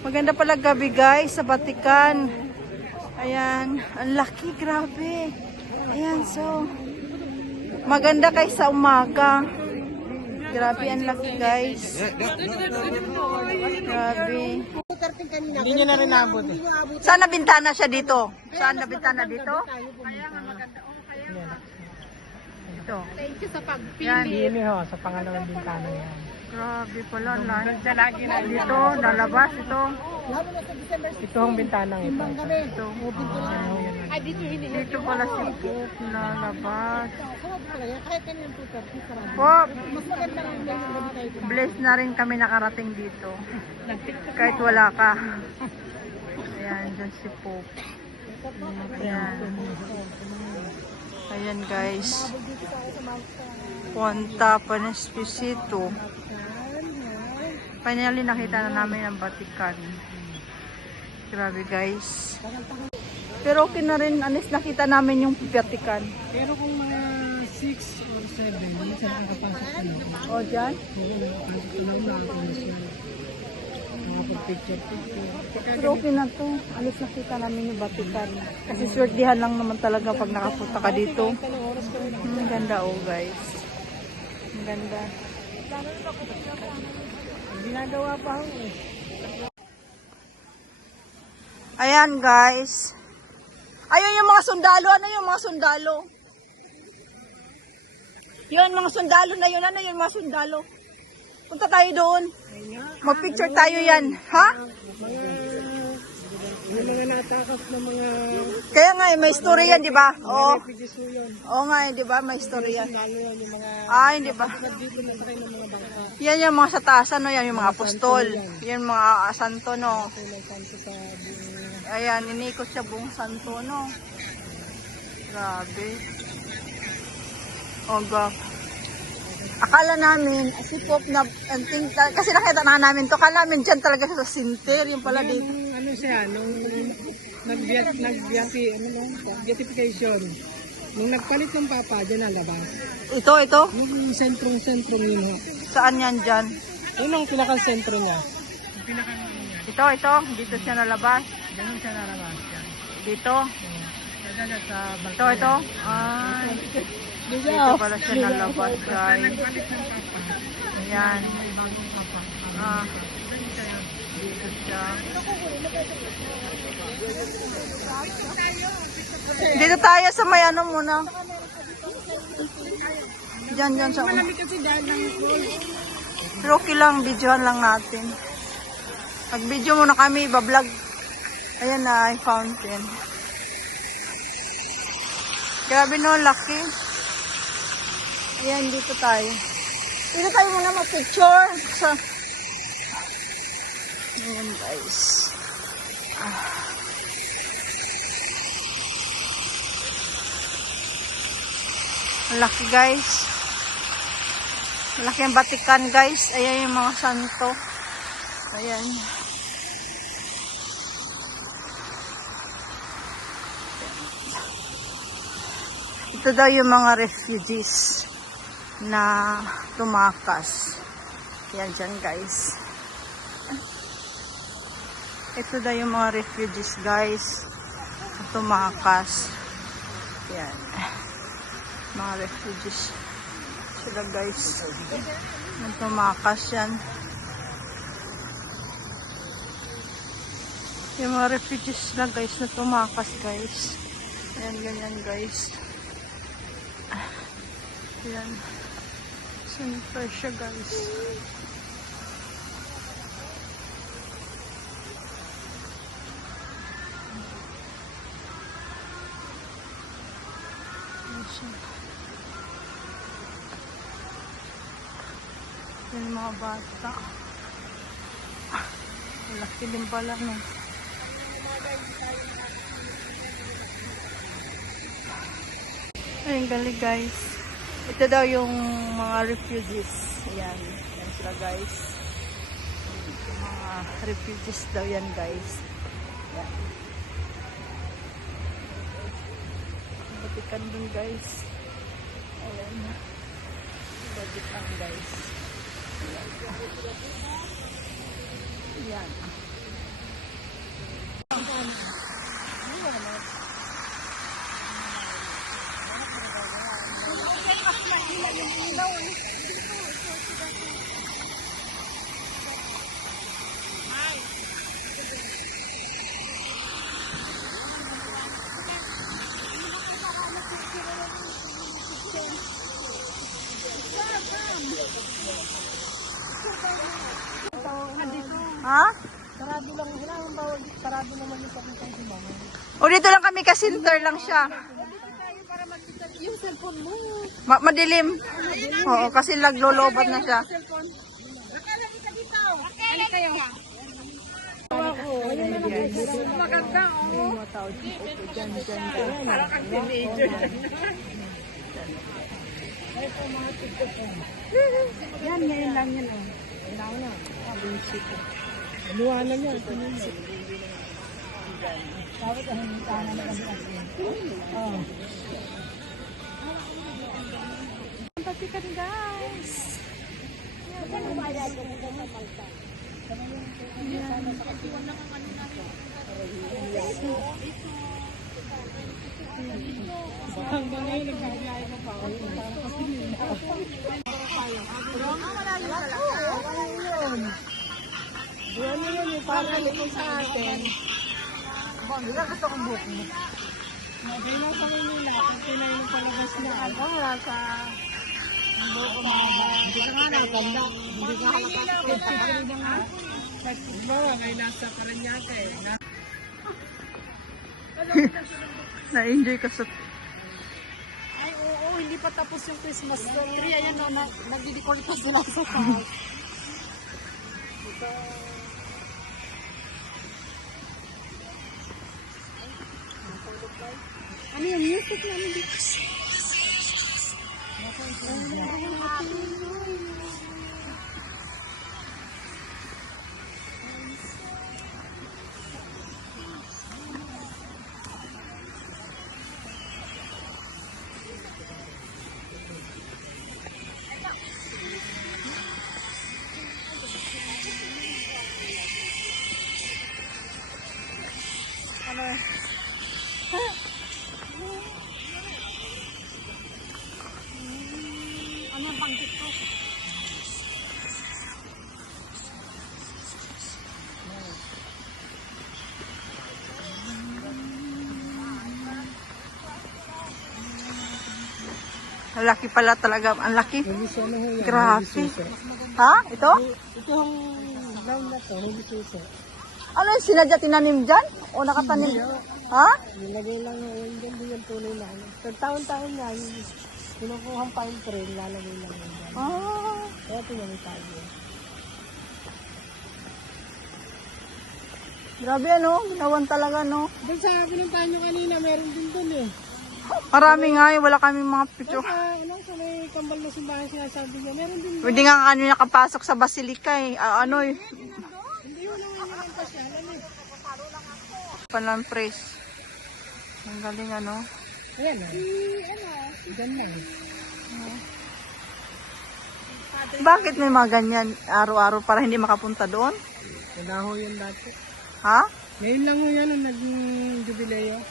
Maganda pala gabi guys sa Vatican. Ayan, ang laki, grabe. Ayan, so maganda kaysa umaga. Grabe, ang laki guys. Grabe. Hindi nyo na rin naabot eh. Saan na bintana siya dito? Saan na bintana dito? Ito. Thank you sa pagpili. Yan. Hindi ho, sa pangalawang bintana yan. Grabe pala. Dito, nalabas ito. Ito ang bintanang ito. Ito. Ay, dito hinihingi. Dito pala si Pope nalabas. Mas Pope, maganda lang din yung gabi tayo. bless na rin kami nakarating dito. Kahit wala ka. Ayan, dyan si Pope. Ayan. Ayan guys. Punta pa ng Esposito. Finally nakita na namin ang Vatican. Grabe guys. Pero okay na rin, anis nakita namin yung Vatican. Pero kung mga 6 or 7, minsan nakapasok ka na. O dyan? Picture. Pero okay na to. Alis nakita namin yung Vatican. Kasi swertihan lang naman talaga pag nakapunta ka dito. Ang ganda oh guys. Ang ganda. Ginagawa pa ho eh. Ayan guys. Ayun yung mga sundalo. Ano yung mga sundalo? Yun, mga sundalo na yun. Ano yung mga sundalo? Punta tayo doon. Mag-picture tayo yan. Ha? Yung mga natakas na mga Kaya nga, may story yan, di ba? Oo. refugees ho yun. Oo nga, di ba? May story yan. Lalo yan yung mga Ay, di ba? dito na sa kayo ng mga bangka. Yan yung mga sa taas, ano yan, yung mga apostol. Yan mga santo, no? May santo sa buong Ayan, inikot siya buong santo, no? Grabe. Oh, God. Akala namin, si Pope na, kasi nakita na namin to, akala namin dyan talaga sa sinter, yung pala dito. Nung ano siya, nung beatification, nung nagpalit ng Papa, dyan nalabas. Ito. Yung sentrong-sentrong yun ho. Saan yan dyan? Yun ang pinaka-sentro niya. Ito, dito siya nalabas. Ganun siya nalabas. Dito. Ito. Ay, dito pala siya nalabas, guys. Ayan. Ah, dito siya. Dito tayo sa may ano muna. Diyan sa una. Pero okay lang, videohan lang natin. Mag-video muna kami, iba-vlog. Ayan na, yung fountain. Grabe no, laki. Ayan, dito tayo. Dito tayo muna mag-picture. Ayan guys. Laki guys. Laki ang Vatican guys. Ayan yung mga santo. Ayan. Ito daw yung mga refugees na tumakas. Yan dyan guys. Ito daw yung mga refugees guys na tumakas. Yan. Mga refugees. Sila guys. Na tumakas yan. Yung mga refugees na guys na tumakas guys. Ayan ganyan guys. Ayan. Center siya guys. Ayan siya. Ayan yung mga bata. Laki din pala no. Ayun gali guys. Ito daw yung mga refugees. Ayan. Ayan sila guys. Yung mga refugees daw yan guys. Ayan. Vatican dun guys. Ayan. Vatican guys. Ayan. Ayan. Ha? Sarado lang, wala ang bawal. Sarado naman yung pakitang si mama. O dito lang kami ka-center lang siya. Yung cellphone mo. Madilim. Oo, kasi naglolobat na siya. Ano kayo? Maganda, oh. Parang kang teenager. Yan, ngayon lang yan. Kailangan na. Anuwanan niya. Tapos ang hintana na kami kasi. Oo. Patikan guys. Hanggang ngayon nagbibiyahe ko pa. Buwan na yun yung parang ko sa atin. Hindi ka gusto kong buhok mo. Kaya nga sa Manila, pinay ng palabas na ako, wala sa buhok ko mahaba. Hindi ka nga natanda. Hindi ka makakapit na nga. Bawa, ngayon nasa Paranaque. Na-enjoy ka sa... Ay, oo, hindi pa tapos yung Christmas tree. Ayan o, nagdi-decorate pa sila sa taas. Ano yung music namin dito? Ano yung bangkit ko? Ang laki pala talaga. Ang laki. Hindi siya na ho yan. Grabe. Ha? Ito? Ito ang ground na to, hindi suso. Ano yung sinadya tinanim dyan? O nakatanim? Ha? Nilagay lang yung dyan, di yung tunay na ano. Pag taon-taon yan, kinukuhang pine tree, lalagay lang yun dyan. Ah. Kaya pinamit tayo. Grabe ano. Ginawan talaga no. Doon sa pinuntahan nyo kanina, meron din doon eh. Marami nga eh. Wala kami mga picture. Sa may kambal na simbahan sinasabi niya, meron din doon. Pwede nga ano nakapasok sa basilika eh. Ano eh. Hindi yun naman yun ang pasyalan eh. Palang press. Ang galing ano. Ayan na. Diyan na eh. Bakit may mga ganyan araw-araw para hindi makapunta doon? Wala ho yan dati. Ha? Ngayon lang ho yan ang naging jubileo.